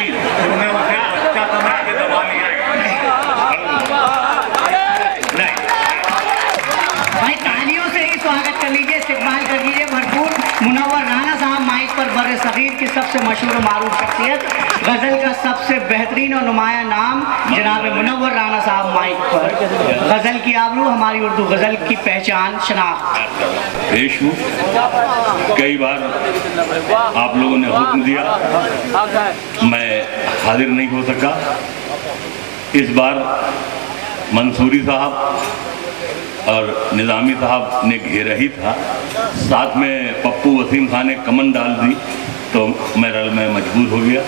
भाई तालियों से ही स्वागत कर लीजिए, इस्तेमाल कर लीजिए भरपूर। मुनव्वर राणा साहब माइक पर बर सगीर की सबसे मशहूर और मारूफ शख्सियत, गज़ल का सबसे बेहतरीन और नुमाया नाम जनाब मुनव्वर राणा साहब माइक पर। गज़ल की आबरू, हमारी उर्दू गज़ल की पहचान, शनाख्त। पेश हूँ। कई बार आप लोगों ने हुक्म दिया, मैं हाजिर नहीं हो सका। इस बार मंसूरी साहब और निज़ामी साहब ने घेरा ही था, साथ में पप्पू वसीम खान ने कमन डाल दी, तो मैं मजबूर हो गया।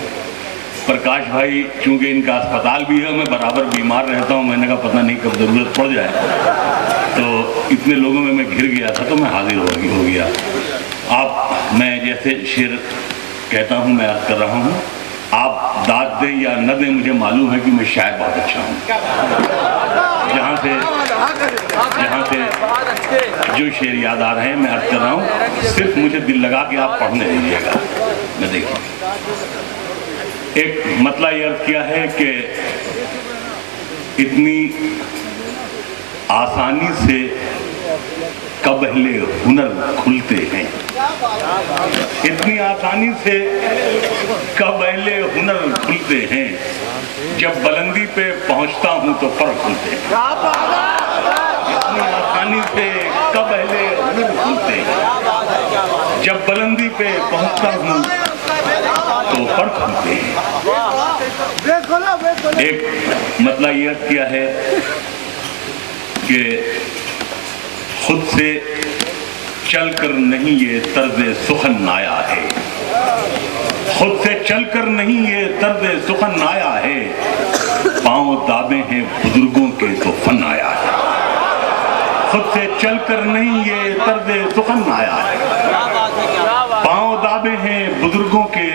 प्रकाश भाई चूँकि इनका अस्पताल भी है, मैं बराबर बीमार रहता हूँ, मैंने कहा पता नहीं कब ज़रूरत पड़ जाए, तो इतने लोगों में मैं घिर गया था, तो मैं हाजिर हो गया। मैं जैसे शेर कहता हूँ, मैं अर्ज़ कर रहा हूँ, आप दाद दें या न दें, मुझे मालूम है कि मैं शायद बहुत अच्छा हूँ। जहाँ से जो शेर याद आ रहे हैं मैं अर्ज़ कर रहा हूँ, सिर्फ मुझे दिल लगा कि आप पढ़ने दीजिएगा। मैं देखिए, एक मतलब ये अर्ज़ किया है कि इतनी आसानी से कब अहले हुनर खुलते हैं, इतनी आसानी से कब अहले हुनर खुलते हैं, जब बुलंदी पे पहुंचता हूं तो पर खुलते हैं। इतनी आसानी से कब अहले हुनर खुलते हैं, जब बुलंदी पे पहुंचता हूं तो पर खुलते हैं। एक मतलब यह किया है कि खुद से चलकर नहीं ये तर्ज़े सुखन आया है, खुद से चलकर नहीं ये तर्ज़े सुखन आया है, पाँव दाबे हैं बुजुर्गों के तो फन आया है। खुद से चलकर नहीं ये तर्ज़े सुखन आया है, पाँव दाबे हैं बुजुर्गों के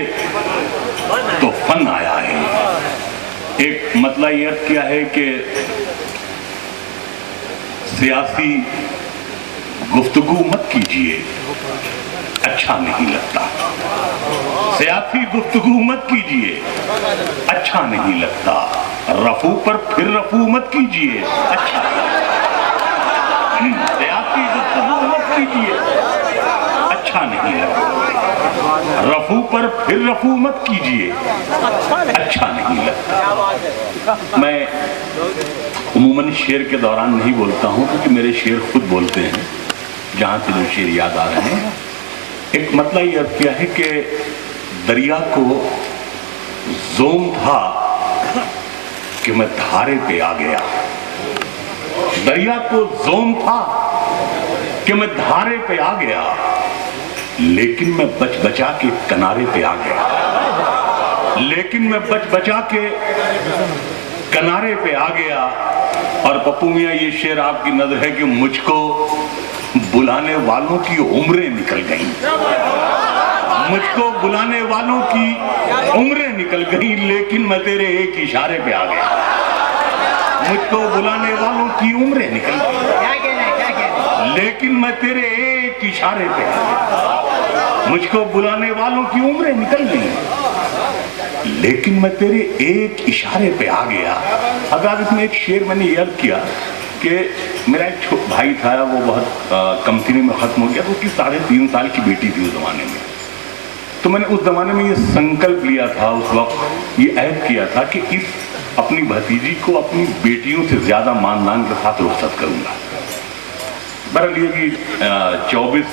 तो फन आया है। एक मतलब यह क्या है कि सियासी गुफ्तगू मत कीजिए, अच्छा नहीं लगता। सियासी गुफ्तगू मत कीजिए, अच्छा नहीं लगता। रफू पर फिर रफू मत कीजिए, अच्छा। सियासी गुफ्तगू मत कीजिए, अच्छा नहीं लगता। रफू पर फिर रफू मत कीजिए, अच्छा नहीं लगता। मैं उमूमन शेर के दौरान नहीं बोलता हूँ, क्योंकि मेरे शेर खुद बोलते हैं जहाँ से जो शेर याद आ रहे हैं। एक मतलब यह किया है कि दरिया को ज़ोम था कि मैं धारे पे आ गया, दरिया को ज़ोम था कि मैं धारे पे आ गया, लेकिन मैं बच बचा के किनारे पे आ गया, लेकिन मैं बच बचा के किनारे पे आ गया। और पप्पू मियाँ, ये शेर आपकी नजर है कि मुझको बुलाने वालों की उम्रें निकल गईं, मुझको बुलाने वालों की उम्रें निकल गईं, लेकिन मैं तेरे एक इशारे पे आ गया। मुझको बुलाने वालों की उम्रें निकल गईं, लेकिन मैं तेरे एक इशारे पे आ गया। मुझको बुलाने वालों की उम्रें निकल गईं, लेकिन मैं तेरे एक इशारे पे आ गया। अगर इसमें एक शेर मैंने याद किया कि मेरा एक भाई था, वो बहुत कमसिनी में ख़त्म हो गया, तो उसकी 3.5 साल की बेटी थी उस ज़माने में। तो मैंने उस ज़माने में ये संकल्प लिया था, उस वक्त ये अहद किया था कि इस अपनी भतीजी को अपनी बेटियों से ज़्यादा मान दान के साथ रुख़्सत करूँगा। बहरहाल ये कि 24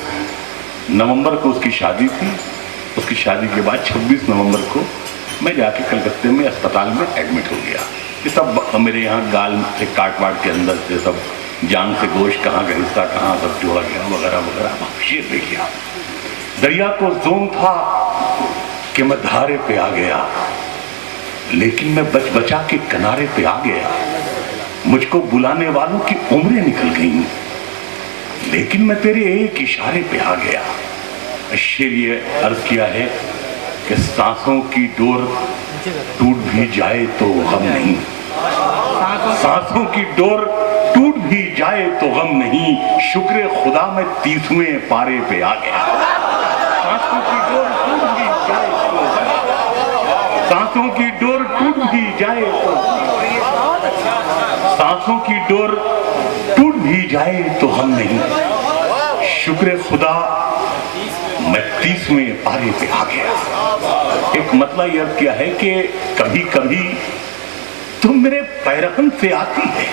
नवंबर को उसकी शादी थी। उसकी शादी के बाद 26 नवंबर को मैं जाके कलकत्ते में अस्पताल में एडमिट हो गया। ये सब मेरे यहाँ गाल से काट वाट के अंदर से सब जान से गोश्त कहाँ का हिस्सा कहाँ सब जोड़ा गया वगैरह वगैरह। शेर देखिए, दरिया को ज़ोम था कि मैं धारे पे आ गया, लेकिन मैं बच बचा के किनारे पे आ गया। मुझको बुलाने वालों की उम्रें निकल गईं, लेकिन मैं तेरे एक इशारे पे आ गया। शेर ये अर्ज किया है कि सांसों की डोर टूट भी जाए तो गम नहीं, सांसों की डोर टूट भी जाए तो गम नहीं, शुक्र खुदा मैं 30वें पारे पे आ गया। सांसों की डोर टूट भी जाए तो सांसों की डोर टूट भी जाए तो, सांसों की डोर टूट भी जाए तो हम नहीं। शुक्र खुदा मैं 30वें पारे पे आ गया। एक मतलब यह क्या है कि कभी कभी तुम मेरे पैरहन से आती है,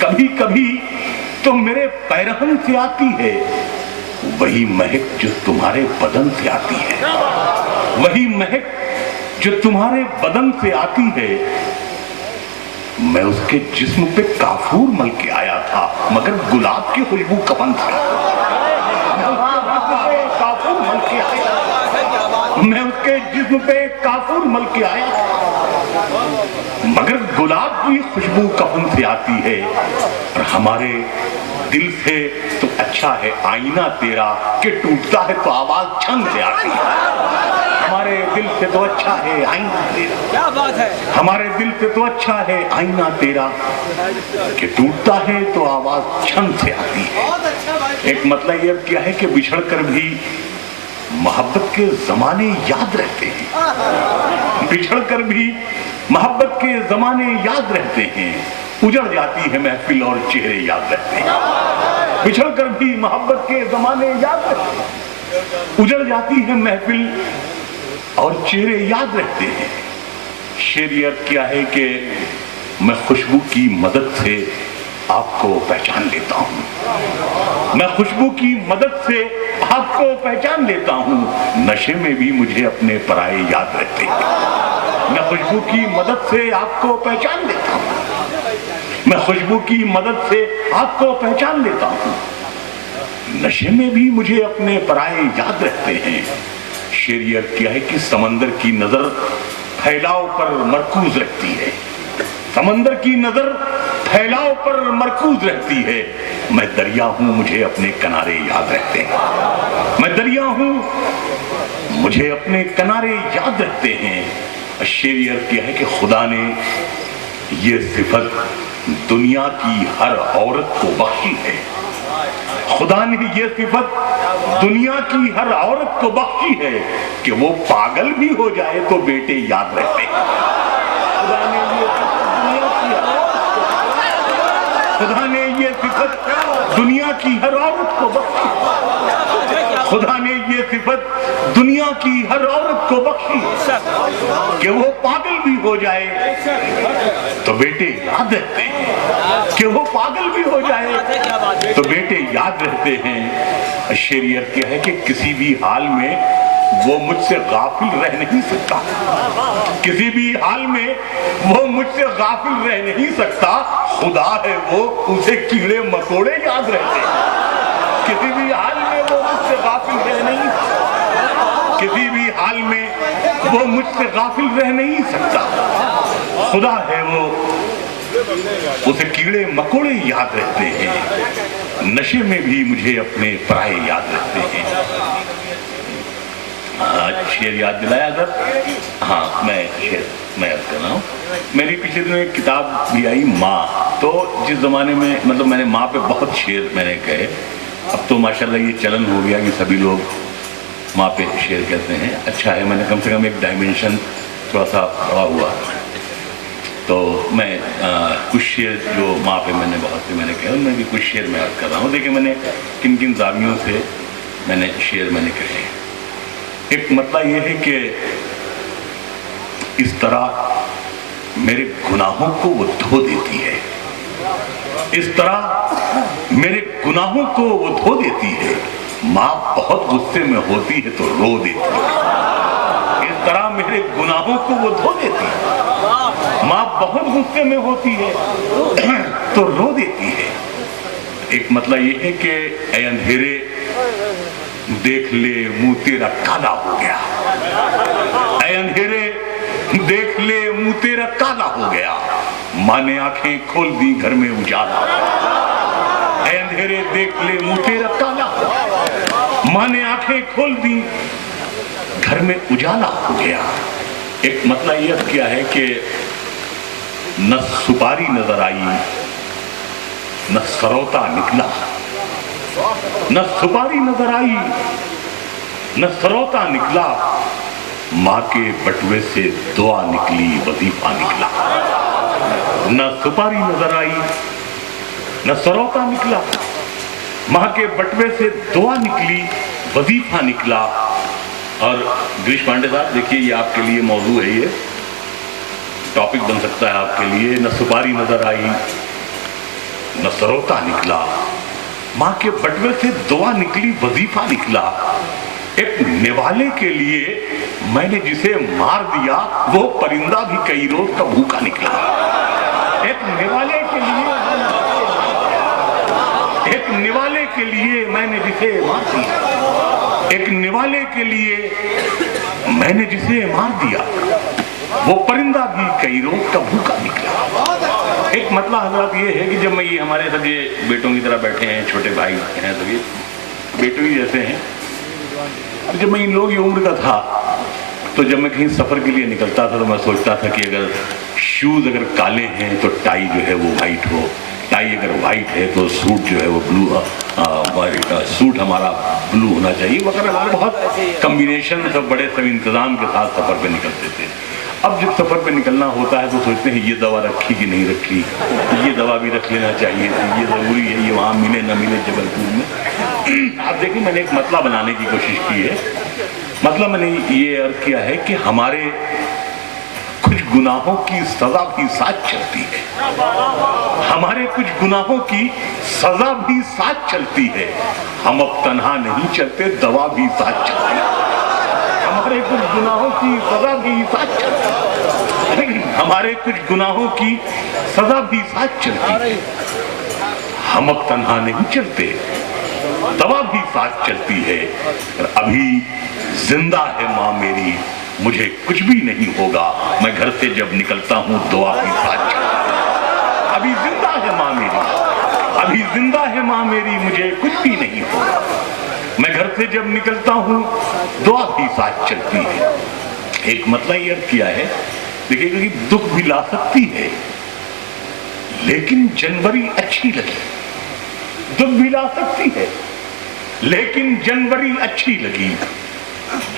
कभी कभी तुम मेरे पैरहन से आती है, वही महक जो तुम्हारे बदन से आती है, वही महक जो तुम्हारे बदन से आती है। मैं उसके जिस्म पे काफूर मल के आया था, मगर गुलाब की खुशबू कफन से काफूर मल के आया। मैं उसके जिस्म पे काफूर मल के आया, मगर गुलाब की खुशबू कफन से आती है। और हमारे दिल से तो अच्छा है आईना तेरा कि टूटता है तो आवाज छन से आती है। हमारे दिल से तो अच्छा है आईना तेरा, क्या बात है, हमारे दिल से तो अच्छा है आईना तेरा कि टूटता है तो आवाज छन से आती है। एक मतलब यह क्या है कि बिछड़ कर भी मोहब्बत के जमाने याद रहते हैं, बिछड़ कर भी मोहब्बत के जमाने याद रहते हैं। उजड़ जाती है महफिल और चेहरे याद रहते हैं, बिछड़ कर भी मोहब्बत के जमाने याद रहते हैं। उजड़ जाती है महफिल और चेहरे याद रहते हैं। शेरियत क्या है कि मैं खुशबू की मदद से आपको पहचान लेता हूँ, मैं खुशबू की मदद से आपको पहचान लेता हूँ। नशे में भी मुझे अपने पराये याद रहते हैं। मैं खुशबू की मदद से आपको पहचान लेता हूँ, मैं खुशबू की मदद से आपको पहचान लेता हूँ। नशे में भी मुझे अपने पराये याद रहते हैं। शेरियत क्या है कि समंदर की नजर फैलाव पर मरकूज रहती है, समंदर की नजर फैलाव पर मरकूज रहती है। मैं दरिया हूं मुझे अपने किनारे याद रहते हैं, मैं दरिया हूं मुझे अपने किनारे याद रहते हैं। शेरियत क्या है कि खुदा ने ये सिफत दुनिया की हर औरत को बख्शी है, खुदा ने ये सिफत दुनिया की हर औरत को बख्शी है कि वो पागल भी हो जाए तो बेटे याद रहते हैं। खुदा ने ये सिफत दुनिया की हर औरत को बख्शी, खुदा ने ये सिफत दुनिया की हर औरत को बख्शी कि वो पागल भी हो जाए तो बेटे याद रहते हैं, कि वो पागल भी हो जाए तो बेटे याद रहते हैं। शेरियत क्या है कि किसी भी हाल में वो मुझसे गाफिल रह नहीं सकता, किसी भी हाल में वो मुझसे गाफिल रह नहीं सकता। खुदा है वो, उसे कीड़े मकोड़े याद रहते हैं। किसी भी हाल में वो मुझसे गाफिल रह नहीं, किसी भी हाल में वो मुझसे गाफिल रह नहीं सकता। खुदा है वो, उसे कीड़े मकोड़े याद रहते हैं। नशे में भी मुझे अपने पराये याद रहते हैं। शेर याद दिलाया सर। हाँ, मैं याद कर रहा हूँ। मेरी पिछले दिनों एक किताब भी आई माँ, तो जिस ज़माने में मतलब मैंने माँ पे बहुत शेर मैंने कहे, अब तो माशाल्लाह ये चलन हो गया कि सभी लोग माँ पे शेर कहते हैं। अच्छा है, मैंने कम से कम एक डायमेंशन थोड़ा सा बड़ा हुआ। तो मैं कुछ शेर जो माँ पे मैंने बहुत से मैंने कहे, उनमें भी कुछ शेर मैं याद कर रहा हूँ। देखिए मैंने किन किन जावियों से मैंने शेर मैंने कहे। एक मतलब ये है कि इस तरह मेरे गुनाहों को वो धो देती है, इस तरह मेरे गुनाहों को वो धो देती है। माँ बहुत गुस्से में होती है तो रो देती है, इस तरह मेरे गुनाहों को वो धो देती है। माँ बहुत गुस्से में होती है तो रो देती है। एक मतलब ये है कि ऐ अंधेरे देख ले मुंह तेरा काला हो गया, ऐ अंधेरे देख ले मुंह तेरा काला हो गया। माँ ने आंखें खोल दी घर में उजाला, ऐ अंधेरे देख ले मुंह तेरा काला हो गया। माँ ने आंखें खोल दी घर में उजाला हो गया। एक मतलब यह क्या है कि न सुपारी नजर आई न सरोता निकला, न सुपारी नजर आई न सरोता निकला। माँ के बटुए से दुआ निकली वजीफा निकला, न सुपारी नजर आई न सरौता निकला। माँ के बटुए से दुआ निकली वजीफा निकला। और गिरीश पांडे साहब देखिए, ये आपके लिए मौजू है, ये टॉपिक बन सकता है आपके लिए। न सुपारी नजर आई न सरौता निकला, माँ के बटुए से दुआ निकली वजीफा निकला। एक निवाले के लिए मैंने जिसे मार दिया वो परिंदा भी कई रोज का भूखा निकला। एक निवाले के लिए मैंने जिसे मार दिया, एक निवाले के लिए मैंने जिसे मार दिया, वो परिंदा भी कई रोज का भूखा निकला। एक मतलब हजरत ये है कि जब मैं ये हमारे सब ये बेटों की तरह बैठे हैं, छोटे भाई हैं, तो ये बेटों ही जैसे हैं। जब मैं इन लोगों की उम्र का था तो जब मैं कहीं सफर के लिए निकलता था तो मैं सोचता था कि अगर शूज अगर काले हैं तो टाई जो है वो वाइट हो, टाई अगर वाइट है तो सूट जो है वो ब्लू, सूट हमारा ब्लू होना चाहिए वगैरह वगैरह। बहुत कम्बिनेशन सब बड़े सब इंतजाम के साथ सफर पे निकलते थे। अब जब सफर पे निकलना होता है तो सोचते हैं ये दवा रखी कि नहीं रखी, ये दवा भी रख लेना चाहिए, ये ज़रूरी है, ये वहाँ मिले न मिले जबलपुर में। आप देखिए, मैंने एक मतला बनाने की कोशिश की है। मतलब मैंने ये अर्थ किया है कि हमारे कुछ गुनाहों की सजा भी साथ चलती है, हमारे कुछ गुनाहों की सजा भी साथ चलती है। हम अब तन्हा नहीं चलते, दवा भी साथ चलती है। हमारे कुछ गुनाहों की सजा भी साथ चलती है, हमारे कुछ गुनाहों की सजा भी साथ चलती है। हम अब तन्हा नहीं चलते, दवा भी साथ चलती है। और अभी जिंदा है माँ मेरी, मुझे कुछ भी नहीं होगा, मैं घर से जब निकलता हूँ दुआ भी साथ चलती है। अभी जिंदा है माँ मेरी, अभी जिंदा है माँ मेरी, मुझे कुछ भी नहीं होगा, मैं घर से जब निकलता हूँ दुआ भी साथ चलती है। एक मतलब ये अर्थ किया है, देखिए, क्योंकि दुख भी ला सकती है लेकिन जनवरी अच्छी लगी। दुख भी ला सकती है लेकिन जनवरी अच्छी लगी।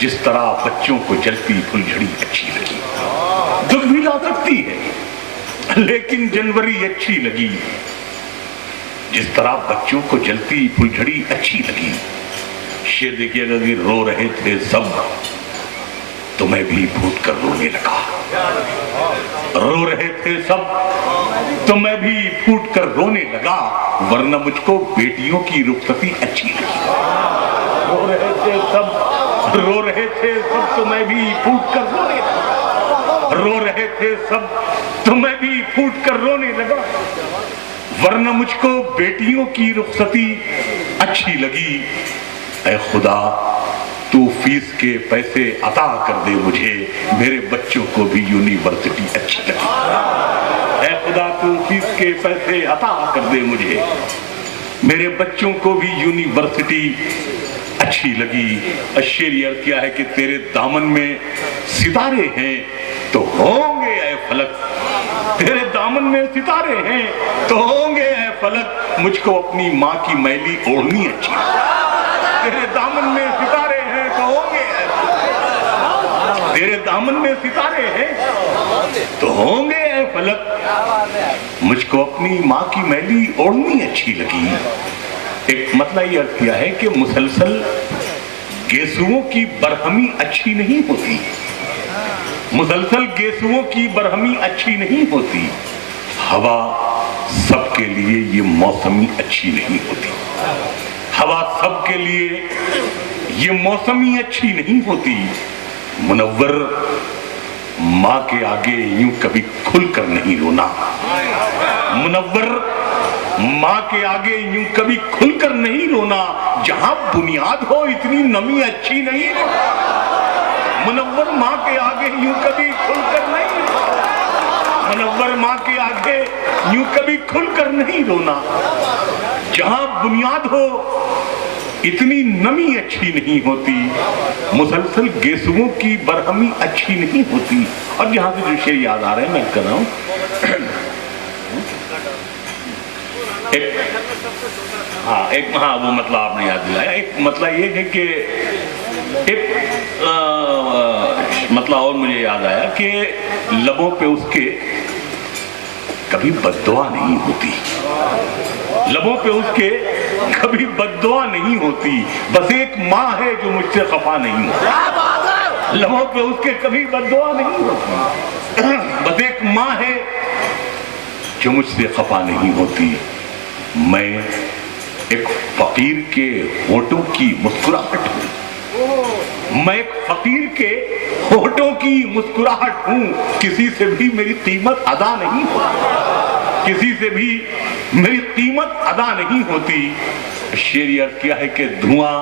जिस तरह बच्चों को जलती फुलझड़ी अच्छी लगी। दुख भी ला सकती है लेकिन जनवरी अच्छी लगी। जिस तरह बच्चों को जलती फुलझड़ी अच्छी लगी। शेर देखिए, अगर ये रो रहे थे सब तो मैं भी फूट कर रोने लगा। रो रहे थे सब तो मैं भी फूट कर रोने लगा, वरना मुझको बेटियों की रुखसती अच्छी लगी। रो रहे थे सब, रो रहे थे सब तो मैं भी फूट कर रोने लगा। रो रहे थे सब तो मैं भी फूट कर रोने लगा, वरना मुझको बेटियों की रुखसती अच्छी लगी। ऐ खुदा, तू फीस के पैसे अता कर दे मुझे, मेरे बच्चों को भी यूनिवर्सिटी अच्छी लगी। ऐ खुदा, तू फीस के पैसे अता कर दे मुझे, मेरे बच्चों को भी यूनिवर्सिटी अच्छी लगी। शेर ये क्या है कि तेरे दामन में सितारे हैं तो होंगे ऐ फलक, तेरे दामन में सितारे हैं तो होंगे ऐ फलक, मुझको अपनी माँ की मैली ओढ़नी अच्छी। तेरे दामन में सितारे हैं तो होंगे, तेरे दामन में सितारे हैं तो होंगे ऐ फलक, मुझको अपनी माँ की मैली ओढ़नी अच्छी लगी। एक मतलब ये अर्थ किया है कि मुसलसल गेसुओं की बरहमी अच्छी नहीं होती। मुसलसल गेसुओं की बरहमी अच्छी नहीं होती। हवा सबके लिए ये मौसमी अच्छी नहीं होती। हवा सबके लिए ये मौसमी अच्छी नहीं होती। मुनव्वर, माँ के आगे यूं कभी खुलकर नहीं रोना। मुनव्वर, माँ के आगे यूं कभी खुलकर नहीं रोना, जहां बुनियाद हो इतनी नमी अच्छी नहीं रोना। मुनव्वर, माँ के आगे यूं कभी खुलकर नहीं, मुनव्वर, माँ के आगे यूं कभी खुलकर नहीं रोना, जहां बुनियाद हो इतनी नमी अच्छी नहीं होती। मुसलसल गेसुओं की बरहमी अच्छी नहीं होती। और जहां से जो शेर याद आ रहे हैं मैं कर रहा हूं, हाँ वो मतलब आपने याद दिलाया। एक मतलब ये है कि एक مطلب اور مجھے یاد آیا کہ لبوں پہ اس کے کبھی بد دعا نہیں ہوتی، لبوں پہ اس کے کبھی بد دعا نہیں ہوتی، بس ایک ماں ہے جو مجھ سے خفا نہیں ہوتی، لبوں پہ اس کے کبھی بد دعا نہیں ہوتی، بس ایک ماں ہے جو مجھ سے خفا نہیں ہوتی۔ میں ایک فقیر کے ہونٹوں کی مسکراہٹ ہوں، میں ایک فقیر کے ہونٹوں کی مسکراہٹ ہوں، کسی سے بھی میری قیمت ادا نہیں ہوتی، کسی سے بھی میری قیمت ادا نہیں ہوتی۔ شعر یہ عرض کیا ہے کہ دھواں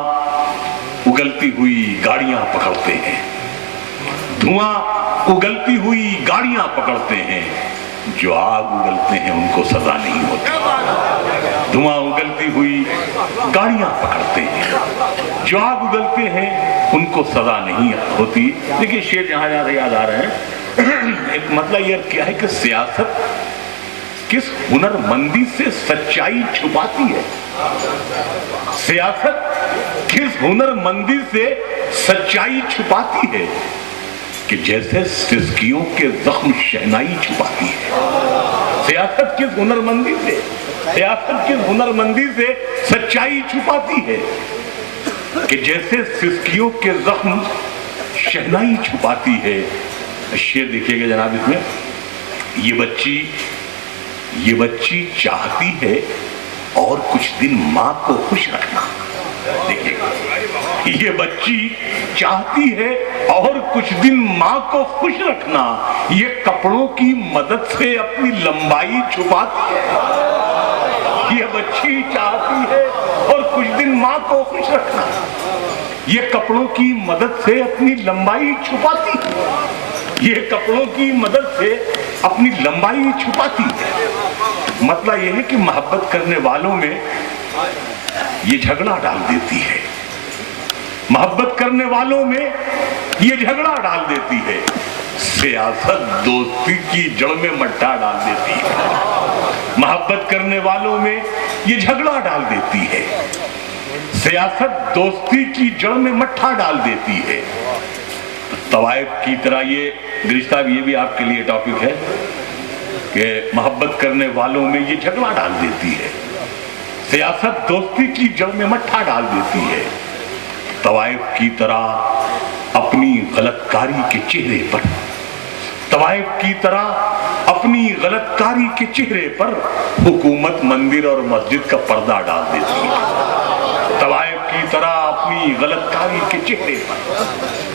اگلتی ہوئی گاڑیاں پکڑتے ہیں، دھواں اگلتی ہوئی گاڑیاں پکڑتے ہیں، جو آگ اگلتے ہیں ان کو سزا نہیں ہوتی، دھواں اگلتی ہوئی گاڑیاں پکڑتے ہیں، جو آگ اگلتے ہیں ان کو سزا نہیں ہوتی۔ لیکن شعر جہاں جہاں سے یاد آ رہے ہیں، ایک مطلب یہ کیا ہے کہ سیاست کس ہنر مندی سے سچائی چھپاتی ہے، سیاست کس ہنر مندی سے سچائی چھپاتی ہے، کہ جیسے سسکیوں کے زخم شہنائی چھپاتی ہے۔ سیاست کس ہنر مندی سے، سیاست کس ہنر مندی سے سچائی چھپاتی ہے، کہ جیسے سسکیوں کے زخم شہنائی چھپاتی ہے۔ شعر دیکھیے گا جناب، اس میں یہ بچی چاہتی ہے اور کچھ دن ماں کو خوش رکھنا، دیکھیے گا، یہ بچی چاہتی ہے اور کچھ دن ماں کو خوش رکھنا، یہ کپڑوں کی مدد سے اپنی لمبائی چھپاتی ہے، یہ بچی چاہتی ہے اور کچھ دن ماں کو خوش رکھنا، یہ کپڑوں کی مدد سے اپنی لمبائی چھپاتی ہے، یہ کپڑوں کی مدد سے اپنی لمبائی چھپاتی ہے۔ مطلب یہ ہے کہ محبت کرنے والوں میں یہ جھگڑا ڈال دیتی ہے، محبت کرنے والوں میں یہ جھگڑا ڈال دیتی ہے، سیاست دوستی کی جڑ میں مٹھا ڈال دیتی ہے، محبت کرنے والوں میں یہ جھگڑا ڈال دیتی ہے، سیاست دوستی کی جڑ میں مٹھا ڈال دیتی ہے۔ طوائف کی طرح یہ گزشتہ یہ بھی آپ کے لیے ٹاپک ہے کہ محبت کرنے والوں میں یہ جھگڑا ڈال دیتی ہے، سیاست دوستی کی جڑ میں مٹھا ڈال دیتی ہے۔ طوائف کی طرح اپنی غلط کاری کے چہرے پر، طوائف کی طرح اپنی غلط کاری کے چہرے پر حکومت مندر اور مسجد کا پردہ ڈال دیتی ہے، طوائف کی طرح اپنی غلط کاری کے چہرے پر،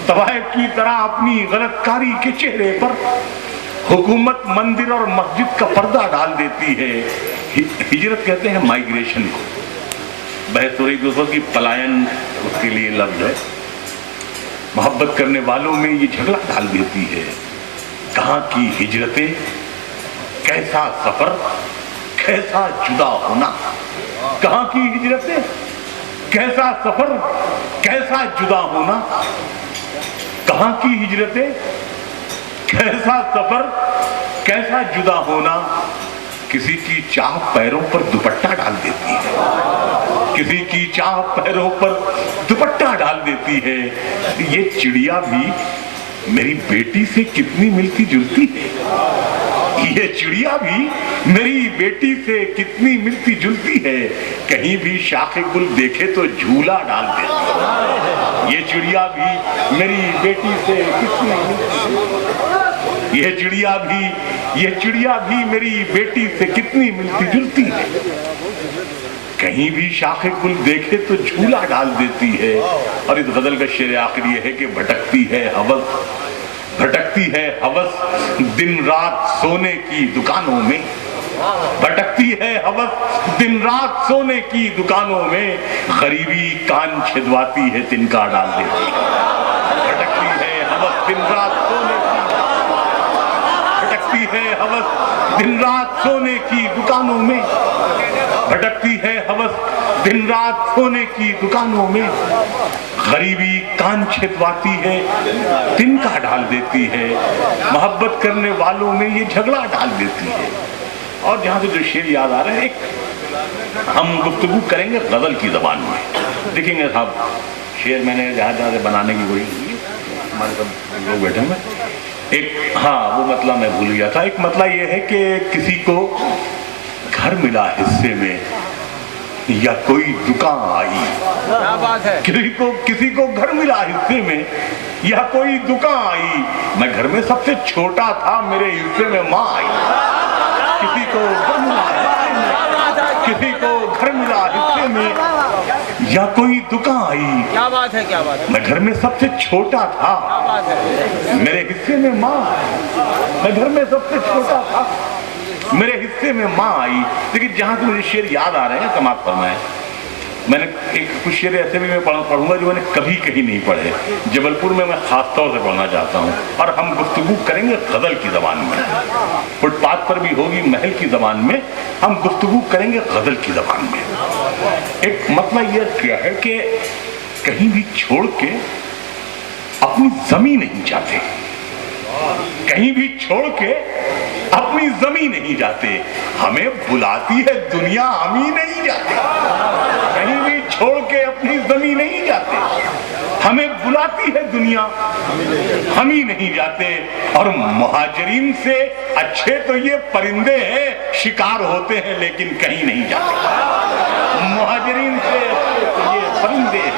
طوائف کی طرح اپنی غلط کاری کے چہرے پر حکومت مندر اور مسجد کا پردہ ڈال دیتی ہے۔ ہجرت کہتے ہیں مائیگریشن کو، بحث ہو رہی دوستوں کی پلائن اس کے لیے لفظ ہے۔ محبت کرنے والوں میں یہ جھگڑا ڈال دیتی ہے، کہاں کی ہجرتیں، کیسا سفر، کیسا جدا ہونا، کہاں کی ہجرتیں، کیسا سفر، کیسا جدا ہونا، کہاں کی ہجرتیں، کیسا سفر، کیسا جدا ہونا، کسی کی چاہ پیروں پر دوپٹہ ڈال دیتی ہے، کسی کی چاہ پیروں پر دوپٹہ ڈال دیتی ہے۔ یہ چڑیا بھی میری بیٹی سے کتنی ملتی جلتی ہے، یہ چڑیا بھی میری بیٹی سے کتنی ملتی جلتی ہے، کہیں بھی شاخ گل دیکھے تو جھولا ڈال دیتی ہے، یہ چڑیا بھی میری بیٹی سے کتنی ملتی جلتی ہے، یہ چڑیا بھی میری بیٹی سے کتنی ملتی جلتی ہے، کہیں بھی شاخ گل دیکھے تو جھولا ڈال دیتی ہے۔ اور اس غزل کا شعر آخر یہ ہے کہ بھٹکتی ہے ہوس، بھٹکتی ہے ہوس دن رات سونے کی دکانوں میں، بھٹکتی ہے ہوس دن رات سونے کی دکانوں میں، غریبی کان چھدواتی ہے تنکا ڈال دیتی ہے، بھٹکتی ہے ہوس دن رات سونے کی، بھٹکتی ہے ہوس دن رات سونے کی دکانوں میں، بھٹکتی ہے ہوس دن رات سونے کی دکانوں میں، غریبی کان چھدواتی ہے تنکا ڈال دیتی ہے، محبت کرنے والوں میں یہ جھگڑا ڈال دیتی ہے۔ اور جہاں سے جو شعر یاد آ رہے ہیں، ایک ہم گفتگو کریں گے غزل کی زبان میں، دیکھیں گے صاحب شعر میں نے جہاں جہاں سے بنانے کی کوشش کی، हमारे सब लोग बैठे हुए, एक हाँ वो मतला मैं भूल गया था। एक मतला ये है कि किसी को घर मिला हिस्से में या कोई दुकान आई। क्या बात है। किसी को घर मिला हिस्से में या कोई दुकान आई। मैं घर में सबसे छोटा था, मेरे हिस्से में माँ आई। किसी को घर मिला हिस्से में या कोई दुकान आई। क्या बात है, क्या बात है। मैं घर में सबसे छोटा था, क्या बात है। मेरे हिस्से में माँ आई। मैं घर में सबसे छोटा था, मेरे हिस्से में माँ आई। लेकिन जहां से मुझे शेर याद आ रहे हैं समाप्त फरमाए। मैंने एक कुछ शेर ऐसे भी मैं पढ़ूंगा जो मैंने कभी कहीं नहीं पढ़े, जबलपुर में मैं खास तौर से पढ़ना चाहता हूँ। और हम गुफ्तगू करेंगे गजल की जबान में, फुटपाथ पर भी होगी महल की जबान में, हम गुफ्तगू करेंगे गजल की जबान में। एक मतलब यह क्या है कि कहीं भी छोड़ के अपनी जमीन नहीं जाते, कहीं भी छोड़ के अपनी जमीन नहीं जाते। हमें बुलाती है दुनिया, हम ही नहीं जाते। कहीं भी छोड़ के अपनी जमीन नहीं जाते, हमें बुलाती है दुनिया, हम ही नहीं जाते। और मुहाजिरीन से अच्छे तो ये परिंदे हैं, शिकार होते हैं लेकिन कहीं नहीं जाते। मुहाजिरीन से अच्छे तो ये परिंदे हैं,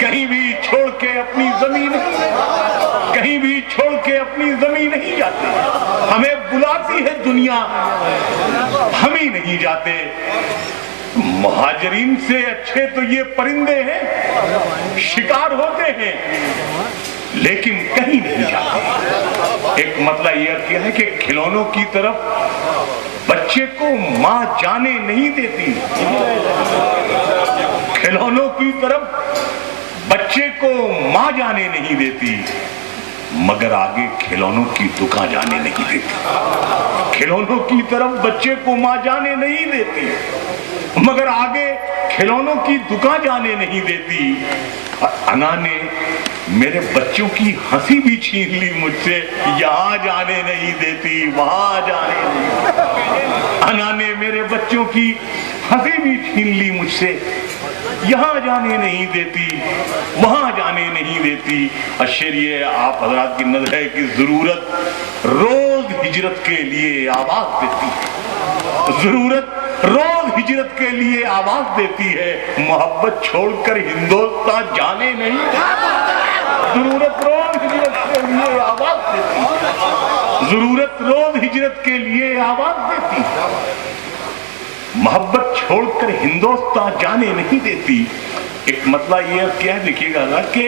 कहीं भी छोड़ के अपनी जमीन, कहीं भी छोड़ के अपनी जमीन नहीं जाते। हमें बुलाती है दुनिया, हम ही नहीं जाते। मुहाजिरीन से अच्छे तो ये परिंदे हैं, शिकार होते हैं लेकिन कहीं नहीं जाते। एक मतलब यह क्या है कि खिलौनों की तरफ बच्चे को मां जाने नहीं देती। खिलौनों की तरफ बच्चे को मां जाने नहीं देती, मगर आगे खिलौनों की दुकान जाने नहीं देती। खिलौनों की तरफ बच्चे को मां जाने नहीं देती, मगर आगे खिलौनों की दुकान जाने नहीं देती। और अना ने मेरे बच्चों की हंसी भी छीन ली मुझसे, यहाँ जाने नहीं देती, वहां जाने नहीं। अना ने मेरे बच्चों की हंसी भी छीन ली मुझसे, यहाँ जाने नहीं देती, वहां जाने नहीं देती। और शेर ये आप हजरात की नजर है कि जरूरत रोज हिजरत के लिए आवाज देती है, जरूरत रोज हिजरत के लिए आवाज देती है। मोहब्बत छोड़कर हिंदुस्तान जाने नहीं देती। जरूरत रोज हिजरत के लिए आवाज देती है, जरूरत रोज हिजरत के लिए आवाज देती है। मोहब्बत छोड़कर हिंदुस्तान जाने नहीं देती। एक मतलब ये क्या है लिखिएगा कि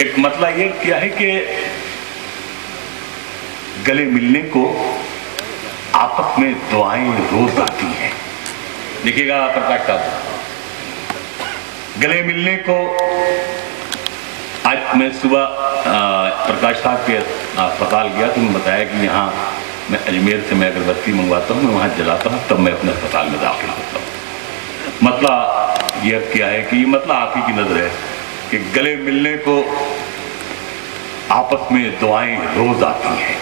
एक मतलब ये क्या है कि गले मिलने को आपस में दुआएं रोज आती हैं। देखिएगा प्रकाश साहब, गले मिलने को आज मैं सुबह प्रकाश साहब के अस्पताल गया तो उन्होंने बताया कि यहाँ मैं अजमेर से मैं अगरबत्ती मंगवाता हूँ, मैं वहाँ जलाता हूँ, तब मैं अपने अस्पताल में दाखिल होता हूँ। मतलब यह क्या है कि ये मतलब आप ही की नजर है कि गले मिलने को आपस में दुआएं रोज आती हैं।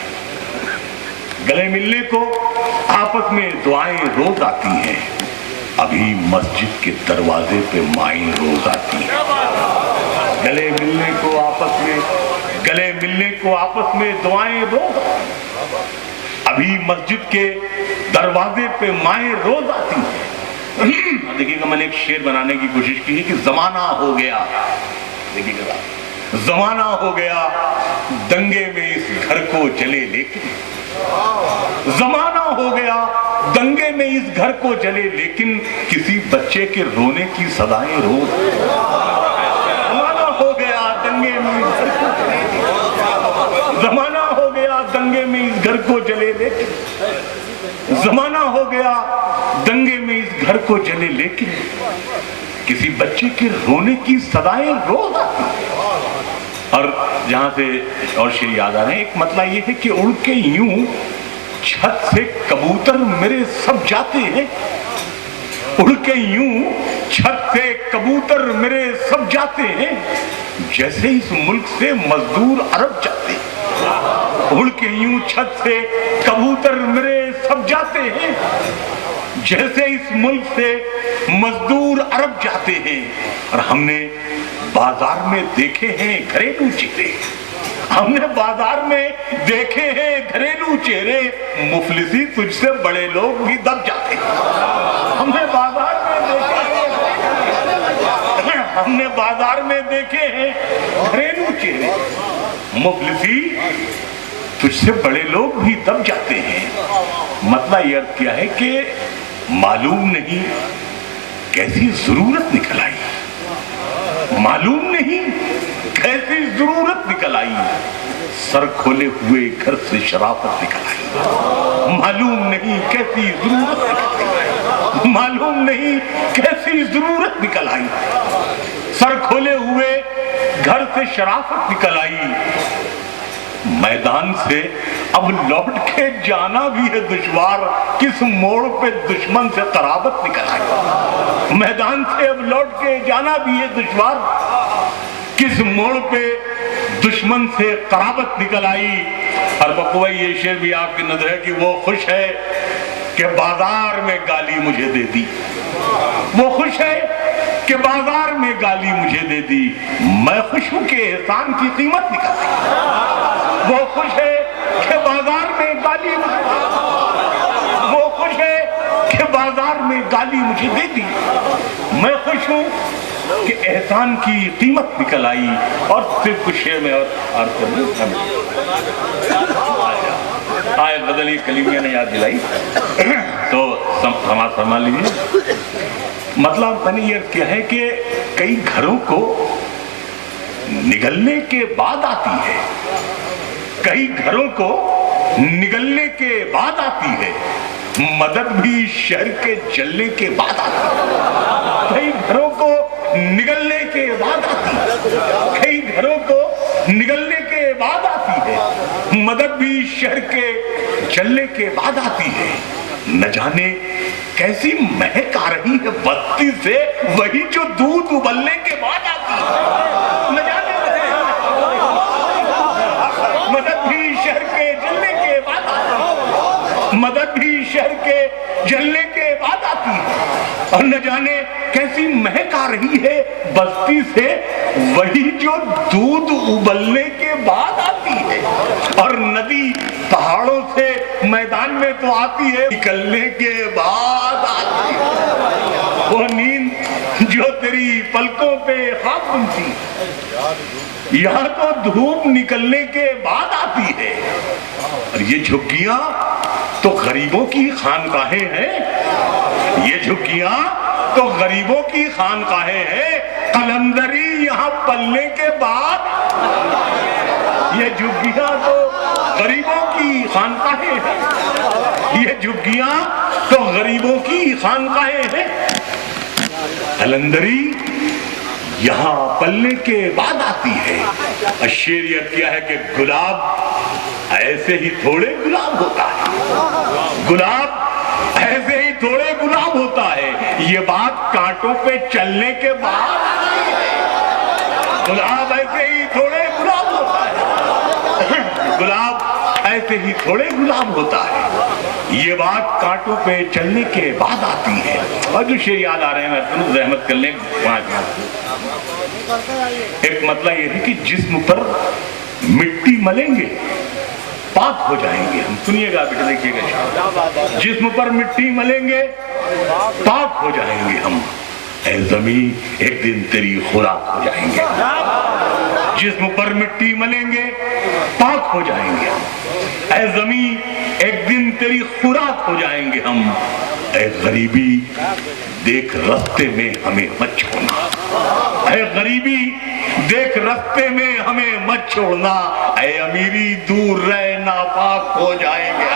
गले मिलने को आपस में दुआएं रोज आती हैं। अभी मस्जिद के दरवाजे पे माएं रोज आती हैं। गले मिलने को आपस में, गले मिलने को आपस में दुआएं रोज, अभी मस्जिद के दरवाजे पे माएं रोज आती हैं। देखिएगा मैंने एक शेर बनाने की कोशिश की है कि जमाना हो गया, देखिएगा जमाना हो गया दंगे में इस घर को जले लेकिन, जमाना हो गया दंगे में इस घर को जले लेकिन किसी बच्चे के रोने की सदाएं रोज। जमाना हो गया दंगे में इस घर को जले, जमाना हो गया दंगे में इस घर को जले लेकिन, जमाना हो गया दंगे में इस घर को जले लेकिन किसी बच्चे के रोने की सदाएं रोज आती हैं। और जहां से और शेर याद आ रहे हैं, एक मतलब ये है कि उड़ के यूं छत से कबूतर मेरे सब जाते हैं, उड़ के यूं छत से कबूतर मेरे सब जाते हैं, जैसे इस मुल्क से मजदूर अरब जाते हैं। उड़ के यूं छत से कबूतर मेरे सब जाते हैं, जैसे इस मुल्क से मजदूर अरब जाते हैं। और हमने बाजार में देखे हैं घरेलू चेहरे, हमने बाजार में देखे हैं घरेलू चेहरे, मुफलिसी तुझसे बड़े लोग भी दब जाते हैं। हमने बाजार में देखे हैं, हमने बाजार में देखे हैं घरेलू चेहरे, मुफलिसी तुझसे बड़े लोग भी दब जाते हैं। मतलब ये अर्थ क्या है कि मालूम नहीं कैसी जरूरत निकल आई, मालूम नहीं कैसी जरूरत निकल आई, सर खोले हुए घर से शराफत निकल आई। मालूम नहीं कैसी जरूरत निकल आई, मालूम नहीं कैसी जरूरत निकल आई, सर खोले हुए घर से शराफत निकल आई। मैदान से अब लौट के जाना भी है दुश्वार, किस मोड़ पे दुश्मन से कराबत निकल आई। मैदान से अब लौट के जाना भी है दुश्वार, किस मोड़ पे दुश्मन से कराबत निकल आई। और बकवा ये शेर भी आपकी नजर है कि वो खुश है कि बाजार में गाली मुझे दे दी, वो खुश है कि बाजार में गाली मुझे दे दी, मैं खुश हूं कि एहसान की कीमत निकल आई। वो खुश है कि बाजार में गाली मुझे, वो खुश है कि बाजार में गाली मुझे दे दी, मैं खुश हूं कि एहसान की कीमत निकल आई। और सिर्फ कुछ शेर में और आए बदली कलीमिया ने याद दिलाई तो समाज फरमा लीजिए। मतलब मैंने ये क्या है कि कई घरों को निगलने के बाद आती है, कई घरों को निगलने के बाद आती है, मदद भी शहर के जलने के बाद आती है। कई घरों को निगलने के बाद आती है, कई घरों को निगलने के बाद आती है, मदद भी शहर के जलने के बाद आती है। न जाने कैसी महक आ रही है बस्ती से, वही जो दूध उबलने के बाद आती है। न जाने मदद भी शहर के जलने के बाद आती है, मदद भी शहर के जलने के बाद आती है। और न जाने कैसी महक आ रही है बस्ती से, वही जो दूध उबलने के बाद आती है। और नदी पहाड़ों से मैदान में तो आती है, निकलने के बाद आती है। वो नींद जो तेरी पलकों पे ख्वाब बुनती, यहाँ तो धूप निकलने के बाद आती है। और ये झुग्गियां तो गरीबों की खानकाहें हैं, ये झुग्गियां तो गरीबों की खानकाहें हैं। कलंदरी यहाँ पलने के बाद, ये झुग्गियां तो गरीबों की खानकाहें हैं, ये झुग्गियां तो गरीबों की खानकाहें हैं। कलंदरी यहाँ पलने के बाद आती है। शेर ये क्या है कि गुलाब ऐसे ही थोड़े गुलाब होता है, गुलाब ऐसे ही थोड़े गुलाब होता है, ये बात कांटों पे चलने के बाद आती है। गुलाब ऐसे ही थोड़े गुलाब होता है, गुलाब ऐसे ही थोड़े गुलाब होता है, ये बात कांटों पे चलने के बाद आती है। और जो शेर याद आ रहे हैं मैं रहमत कर लें, एक मतलब ये है कि जिस्म पर मिट्टी मलेंगे पाक हो जाएंगे हम। सुनिएगा बेटा, देखिएगा, जिस्म पर मिट्टी मलेंगे पाक हो जाएंगे हम, ऐ ज़मीं एक दिन तेरी खुराक हो जाएंगे। जिस्म पर मिट्टी मलेंगे पाक हो जाएंगे हम, ऐ ज़मीं एक दिन तेरी खुराक हो जाएंगे हम। ऐ गरीबी देख रास्ते में हमें मत छोड़ना, ऐ गरीबी देख रास्ते में हमें मत छोड़ना, ऐ अमीरी दूर रहे नापाक हो जाएंगे।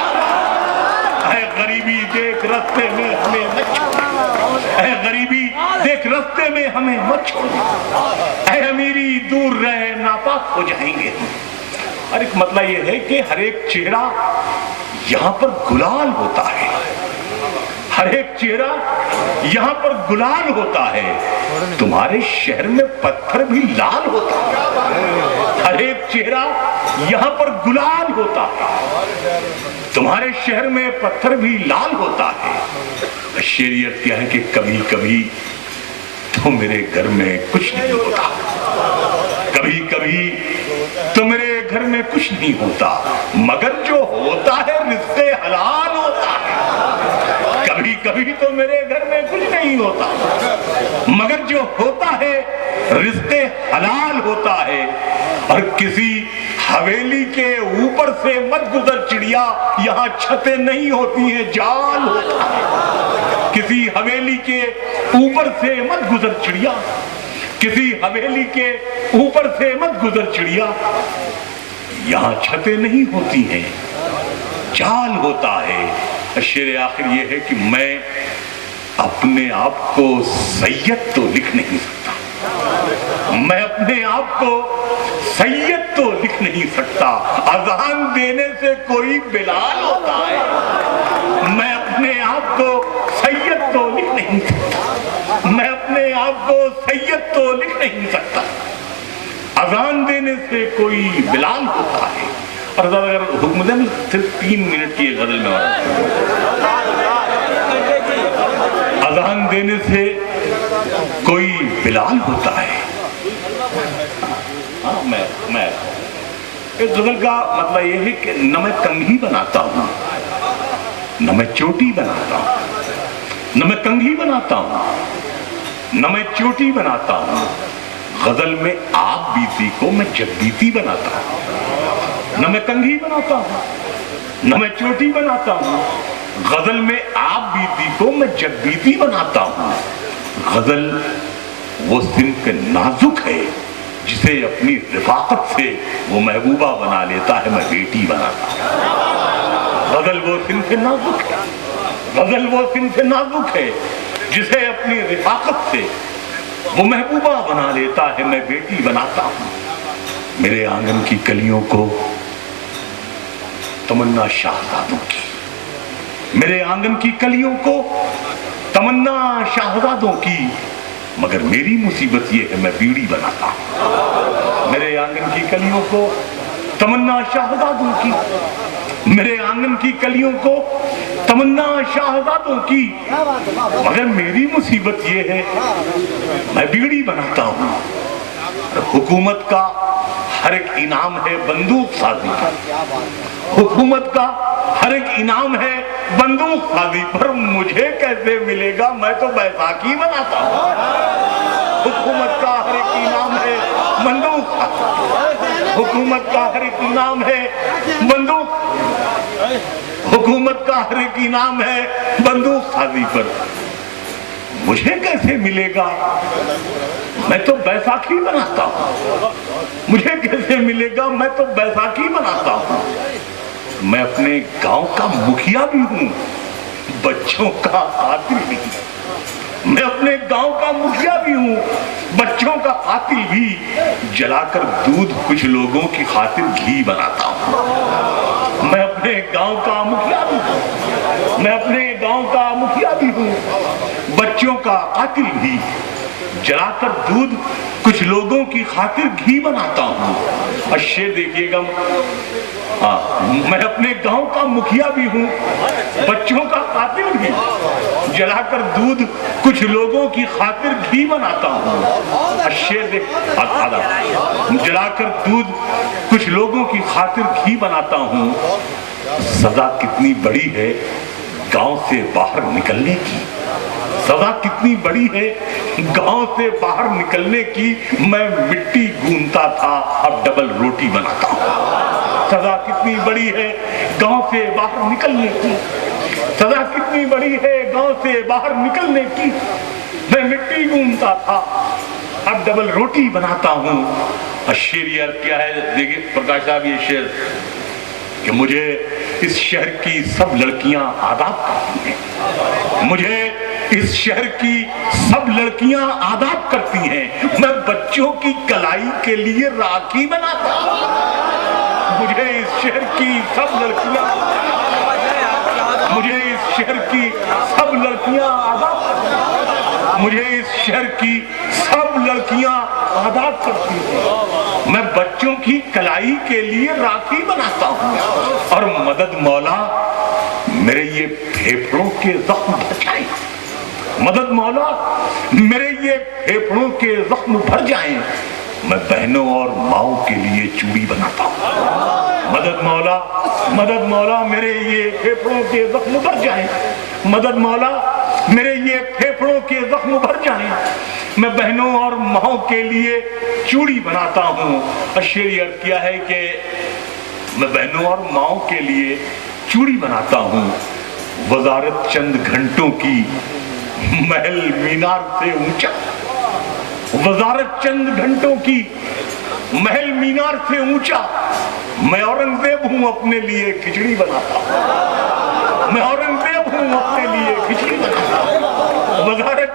ऐ गरीबी देख रास्ते में हमें मत छोड़ना, ऐ गरीबी देख रास्ते में हमें मत छोड़ना, ऐ अमीरी दूर रहे नापाक हो जाएंगे। और एक मतलब ये है कि हर एक चेहरा यहाँ पर गुलाल होता है, हर एक चेहरा यहाँ पर गुलाल होता है। तुम्हारे शहर में पत्थर भी लाल होता है, हर एक चेहरा यहाँ पर गुलाल होता है, तुम्हारे शहर में पत्थर भी लाल होता है। शेरियत क्या है कि कभी कभी تو میرے گھر میں کچھ نہیں ہوتا، کبھی کبھی تو میرے گھر میں کچھ نہیں ہوتا، مگر جو ہوتا ہے رزق حلال ہوتا ہے۔ کبھی کبھی تو میرے گھر میں کچھ نہیں ہوتا، مگر جو ہوتا ہے رزق حلال ہوتا ہے۔ اور کسی حویلی کے اوپر سے مت گزر چڑیا، یہاں چھتیں نہیں ہوتی ہیں، جال ہوتا ہے۔ کسی حویلی کے اوپر سے مت گزر چڑیا، کسی حویلی کے اوپر سے مت گزر چڑیا، یہاں چھتیں نہیں ہوتی ہیں، جال ہوتا ہے۔ شعر آخر یہ ہے کہ میں اپنے آپ کو سید تو لکھ نہیں سکتا، میں اپنے آپ کو سید تو لکھ نہیں سکتا، اذان دینے سے کوئی بلال ہوتا ہے۔ میں اپنے آپ کو سید تو لکھ نہیں سکتا، میں اپنے آپ کو سید تو لکھ نہیں سکتا، اذان دینے سے کوئی بلال ہوتا ہے۔ اور اگر حکم دیں صرف 3 منٹ کی غزل میں اذان دینے سے کوئی بلال ہوتا ہے۔ میں اس غزل کا مطلب یہ ہے کہ نہ میں کنگھی بناتا ہوں، نہ میں چوٹی بناتا ہوں، نہ میں کنگھی بناتا ہوں، نہ میں چوٹی بناتا ہوں۔ غزل میں آپ بیتی کو میں جگ بیتی بناتا ہوں، نہ میں کنگھی بناتا ہوں، نہ میں چوٹی بناتا ہوں۔ غزل میں آپ بیتی کو میں جگ بیتی بناتا ہوں۔ غزل وہ صنف نازک ہے جسے اپنی رفاقت سے وہ محبوبہ بنا لیتا ہے، میں بیٹی بناتا ہوں۔ غزل وہ صنف نازک ہے، غزل وہ صنف نازک ہے جسے اپنی رفاقت سے وہ محبوبہ بنا لیتا ہے، میں بیٹی بناتا ہوں۔ میرے آنگن کی کلیوں کو تمنا شہزادوں کی، میرے آنگن کی کلیوں کو تمنا شہزادوں کی، مگر میری مصیبت یہ ہے میں بیڑی بناتا ہوں۔ میرے آنگن کی کلیوں کو تمنا شہزادوں کی، میرے آنگن کی کلیوں کو تمنا شہزادوں کی، مگر میری مصیبت یہ ہے میں بیڑی بناتا ہوں۔ حکومت کا ہر ایک انعام ہے بندوق سازی کا، حکومت کا ہر ایک انعام ہے بندوق سازی پر، مجھے کیسے ملے گا، میں تو بیساکھی بناتا ہوں۔ حکومت کا ہر ایک انعام ہے بندوق سازی، حکومت کا ہر ایک انعام ہے بندوق، حکومت کا ہر ایک انعام ہے بندوق سازی پر، مجھے کیسے ملے گا، میں تو بیساکھی بناتا ہوں۔ مجھے کیسے ملے گا، میں تو بیساکھی بناتا ہوں۔ میں اپنے گاؤں کا مکھیا بھی ہوں، بچوں کا قاتل بھی، میں اپنے گاؤں کا مکھیا بھی ہوں، بچوں کا قاتل بھی، جلا کر دودھ کچھ لوگوں کی خاطر گھی بناتا ہوں۔ میں اپنے گاؤں کا مکھیا بھی ہوں، میں اپنے گاؤں کا مکھیا بھی ہوں، بچوں کا قاتل بھی، جلا کر دودھ کچھ لوگوں کی خاطر گھی بناتا ہوں۔ اور شعر دیکھیے گا، میں اپنے گاؤں کا مکھیا بھی ہوں، بچوں کا قاتل بھی، جلا کر دودھ کچھ لوگوں کی خاطر گھی بناتا ہوں۔ اور شعر دیکھ، جلا کر دودھ کچھ لوگوں کی خاطر گھی بناتا ہوں۔ سزا کتنی بڑی ہے گاؤں سے باہر نکلنے کی، سزا کتنی بڑی ہے گاؤں سے باہر نکلنے کی، میں مٹی گونتا تھا اب ڈبل روٹی بناتا ہوں۔ سزا کتنی بڑی ہے گاؤں سے باہر نکلنے کی، سزا کتنی بڑی ہے گاؤں سے باہر نکلنے کی، میں مٹی گونتا تھا اب ڈبل روٹی بناتا ہوں۔ اور شعر یہ کیا ہے دیکھیں پرکاش صاحب، یہ شعر کہ مجھے اس شہر کی سب لڑکیاں آداب کرتی ہیں، مجھے اس شہر کی سب لڑکیاں آداب کرتی ہیں، میں بچوں کی کلائی کے لیے راکھی بناتا ہوں۔ مجھے اس شہر کی سب لڑکیاں، مجھے اس شہر کی سب لڑکیاں آداب کرتی ہیں، مجھے اس شہر کی سب لڑکیاں آداب کرتی ہیں، میں بچوں کی کلائی کے لیے راکھی بناتا ہوں۔ اور مدد مولا میرے یہ پھیپھڑوں کے زخم بچائے، مدد مولا میرے یہ پھیپھڑوں کے زخم بھر جائیں، میں بہنوں اور ماؤں کے لیے چوڑی بناتا ہوں۔ مدد مولا میرے یہ پھیپھڑوں کے زخم بھر جائیں، مدد مولا میرے یہ پھیپھڑوں کے زخم بھر جائیں، میں بہنوں اور ماؤں کے لیے چوڑی بناتا ہوں۔ اور شعر یہ عرض کیا ہے کہ میں بہنوں اور ماؤں کے لیے چوڑی بناتا ہوں، وزارت چند گھنٹوں کی محل مینار سے اونچا، وزارت چند گھنٹوں کی محل مینار سے اونچا، میں اورنگزیب ہوں اپنے لیے کھچڑی بناتا ہوں، میں اورنگزیب ہوں اپنے لیے کھچڑی بناتا ہوں، وزارت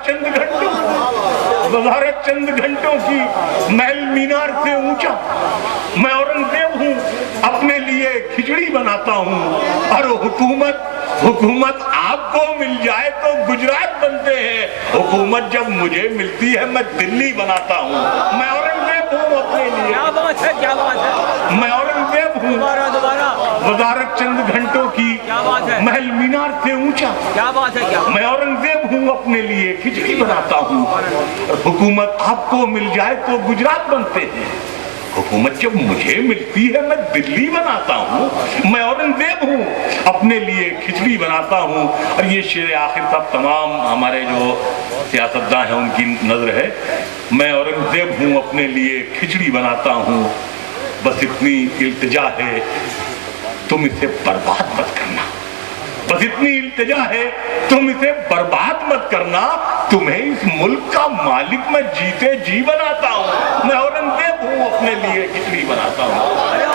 چند گھنٹوں کی محل مینار سے اونچا، میں اورنگزیب ہوں اپنے لیے کھچڑی بناتا ہوں۔ اور حکومت آپ کو مل جائے تو گجرات بنتے ہیں، حکومت جب مجھے ملتی ہے میں دلی بناتا ہوں، میں اورنگزیب ہوں اپنے لیے، کیا بات ہے، کیا بات ہے، میں اورنگزیب ہوں، دوبارہ وزارت چند گھنٹوں کی کیا بات ہے، محل مینار سے اونچا، کیا بات ہے، کیا میں اورنگزیب ہوں اپنے لیے کھچڑی بناتا ہوں۔ حکومت آپ کو مل جائے تو گجرات بنتے ہیں، حکومت جب مجھے ملتی ہے میں دلی بناتا ہوں، میں اورنگزیب ہوں اپنے لیے کھچڑی بناتا ہوں۔ اور یہ شعر آخر تک تمام ہمارے جو سیاستداں ہیں ان کی نظر ہے، میں اورنگزیب ہوں اپنے لیے کھچڑی بناتا ہوں، بس اتنی التجا ہے تم اسے برباد مت کرنا، بس اتنی التجا ہے تم اسے برباد مت کرنا، تمہیں اس ملک کا مالک میں جیتے جی بناتا ہوں، میں اورنگزیب ہوں اپنے لیے کھچڑی بناتا ہوں۔